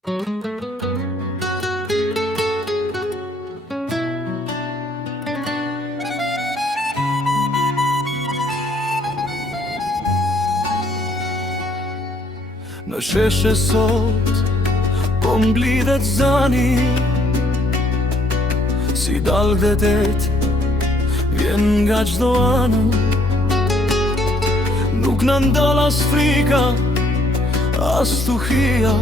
Në sheshe sot, po mblidhet zani, si dalë dhe det, vjen nga gjdo anë. Nuk në ndal as frika, as tuhia,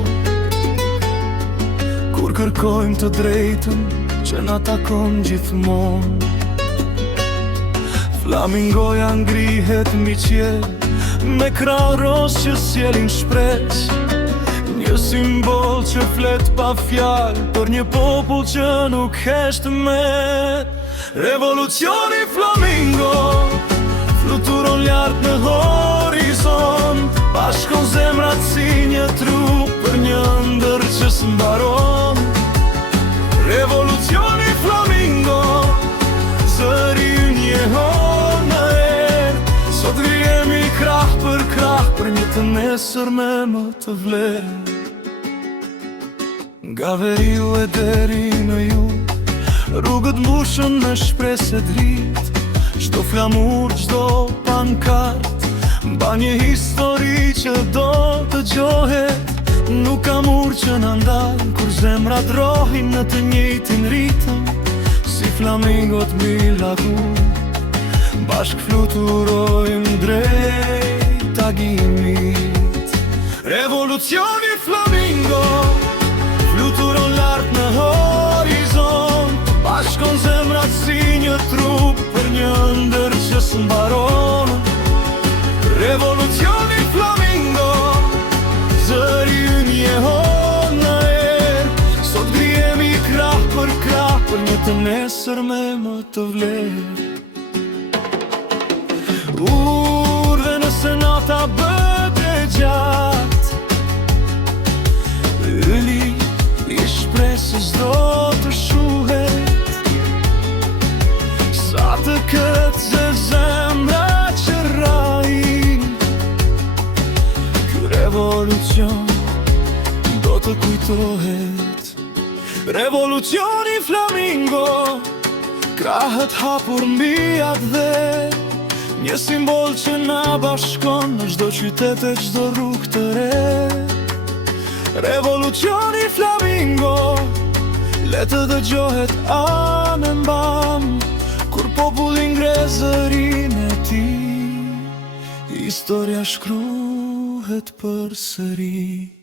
kur kërkojmë të drejtën që na takon gjithmon. Flamingoja ngrihet mbi qiell, me krah ros që sjellin shpres, një simbol që flet pa fjalë për një popull që nuk hesht met. Revolucioni flamingo fluturon lart në horizont, bashkon zemrat si një trup për një ëndër që s'mbaron. Revolucioni flamingo zëri njehon në erë, sot vjemi krah për një të nesër me më të vlerë. Nga veriu e deri në jug, rrugët mbushën me shpresë dritë, çdo flamur, çdo pankart mban një histori që do të dëgjohet. Nuk ka mur që na ndal kur zemrat rohin në të njëjtin ritëm, si flamingot mbi lagun, bashk fluturojmë drejt tagimit. Revolucioni flamingo fluturon lart në horizont, bashkon zemrat si një trup për një ëndër që s'mbaron. Revolucioni flamingo zëri njehon në erë, sot grihemi krah për një të nesër me më të vlerë. Urdhë nëse nata bët e gjatë, yli i shpresës do të shuhet, sa të këtë zë zemra që rajin, ky revolucion do të kujtohet. Revolucioni flamingo, krahët hapur mbi atë dhe, një simbol që na bashkon në çdo qytet e çdo rrugë të re. Revolucioni flamingo, le të dëgjohet anë mbam, kur populli ngre zërin e tij, historia shkruhet përsëri.